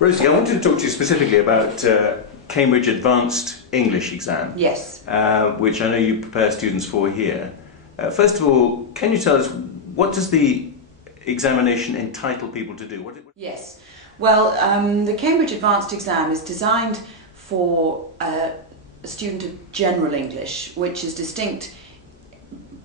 Rosie, I wanted to talk to you specifically about Cambridge Advanced English exam. Yes. Which I know you prepare students for here. First of all, can you tell us, what does the examination entitle people to do? Yes. Well, the Cambridge Advanced exam is designed for a student of general English, which is distinct.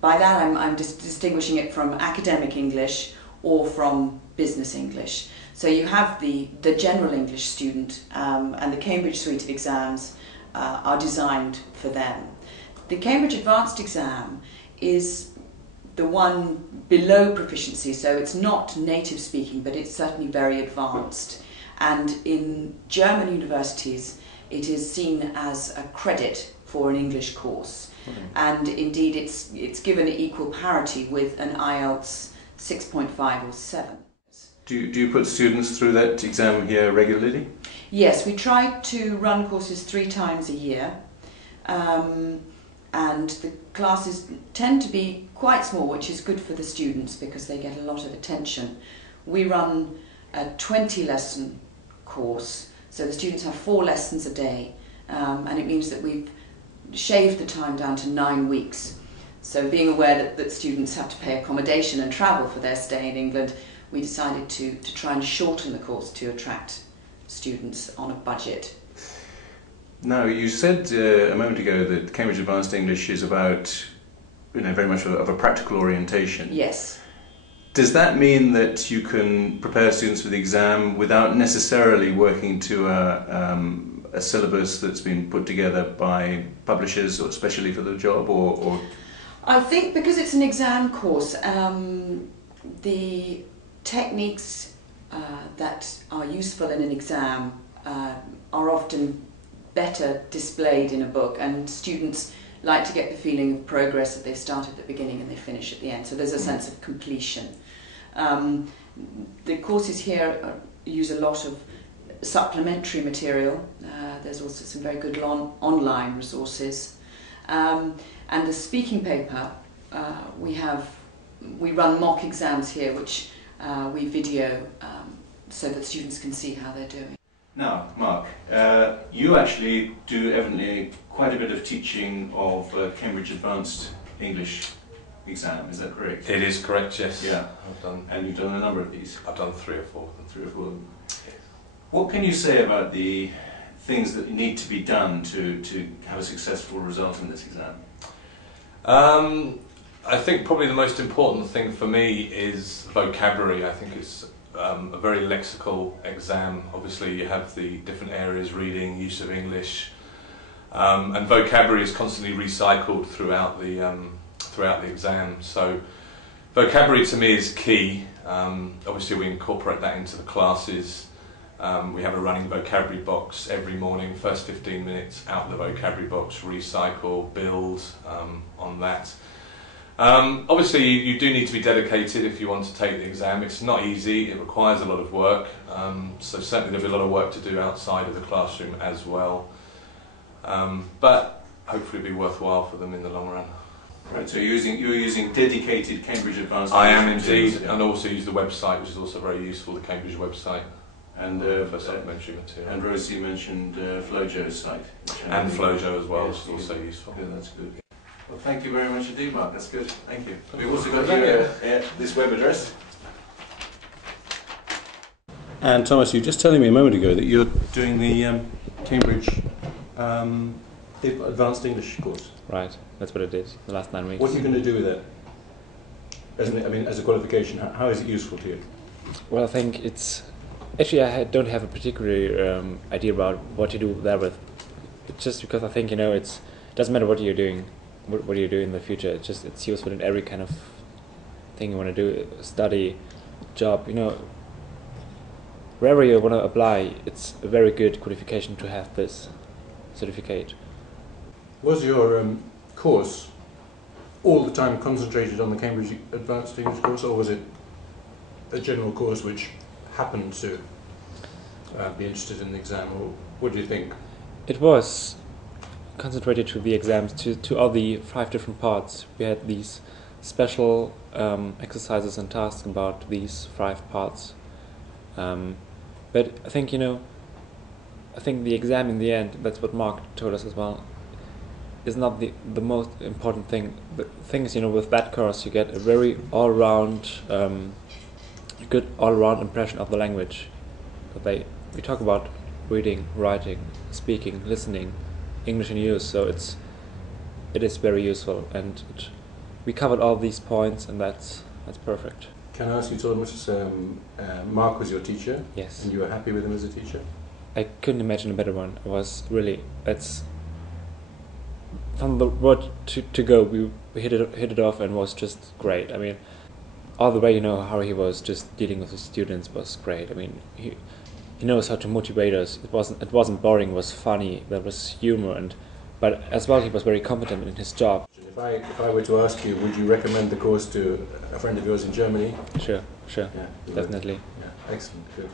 By that I'm distinguishing it from academic English or from business English. So you have the general English student, and the Cambridge suite of exams are designed for them. The Cambridge Advanced exam is the one below proficiency, so it's not native speaking, but it's certainly very advanced. And in German universities, it is seen as a credit for an English course. And indeed, it's given equal parity with an IELTS 6.5 or 7. Do you put students through that exam here regularly? Yes, we try to run courses 3 times a year, and the classes tend to be quite small, which is good for the students because they get a lot of attention. We run a 20-lesson course, so the students have 4 lessons a day, and it means that we've shaved the time down to 9 weeks. So being aware that students have to pay accommodation and travel for their stay in England, we decided to try and shorten the course to attract students on a budget. Now, you said a moment ago that Cambridge Advanced English is about, very much of a practical orientation. Yes. Does that mean that you can prepare students for the exam without necessarily working to a syllabus that's been put together by publishers, or especially for the job, or? I think because it's an exam course, the techniques that are useful in an exam are often better displayed in a book, and students like to get the feeling of progress that they've started at the beginning and they finish at the end, so there's a sense of completion. The courses here use a lot of supplementary material. There's also some very good online resources, and the speaking paper, we run mock exams here, which we video so that students can see how they're doing. Now, Mark, you actually do evidently quite a bit of teaching of Cambridge Advanced English exam, is that correct? It is correct, yes. Yeah. I've done. And you've done a number of these? I've done 3 or 4 of them. 3 or 4 of them. Yes. What can you say about the things that need to be done to have a successful result in this exam? I think probably the most important thing for me is vocabulary. I think it's a very lexical exam. Obviously you have the different areas, reading, use of English, and vocabulary is constantly recycled throughout the exam. So vocabulary to me is key. Obviously we incorporate that into the classes. We have a running vocabulary box every morning, first 15 minutes out the vocabulary box, recycle, build on that. Obviously you do need to be dedicated if you want to take the exam. It's not easy, it requires a lot of work, so certainly there'll be a lot of work to do outside of the classroom as well, but hopefully it'll be worthwhile for them in the long run. Right, so you're using dedicated Cambridge Advanced I English am indeed, materials, yeah. and also use the website, which is also very useful, the Cambridge website. And for supplementary material. And Rosie mentioned Flojo's site. And Flojo as well, yes, which is also useful. Yeah, that's good. Well, thank you very much indeed, Mark. That's good. Thank you. We've also got here this web address. And Thomas, you were just telling me a moment ago that you're doing the Cambridge Advanced English course. Right, that's what it is, the last 9 weeks. What are you going to do with it? As a qualification, how is it useful to you? Well, I think it's... Actually, I don't have a particular idea about what to do there with. It's just because I think, it doesn't matter what you're doing, what you do in the future. It's useful in every kind of thing you want to do, study, job. Wherever you want to apply, it's a very good qualification to have this certificate. Was your course all the time concentrated on the Cambridge Advanced English course, or was it a general course which happened to be interested in the exam, or what do you think? It was concentrated to the exams, to all the 5 different parts. We had these special exercises and tasks about these 5 parts. But I think, you know, I think the exam in the end, that's what Mark told us as well, is not the most important thing. The thing is, you know, with that course you get a very all-round, good all-round impression of the language. We talk about reading, writing, speaking, listening, English in use, so it is very useful, and we covered all these points, and that's perfect. Can I ask you, Thomas, Mark was your teacher? Yes. And you were happy with him as a teacher? I couldn't imagine a better one. It was really, from the word to go, we hit it off, and was just great. I mean, all the way, you know, how he was just dealing with the students was great. I mean, he knows how to motivate us. It wasn't boring. It was funny. There was humor, but as well, he was very competent in his job. If I were to ask you, would you recommend the course to a friend of yours in Germany? Sure, Yeah, definitely. Yeah, excellent, good.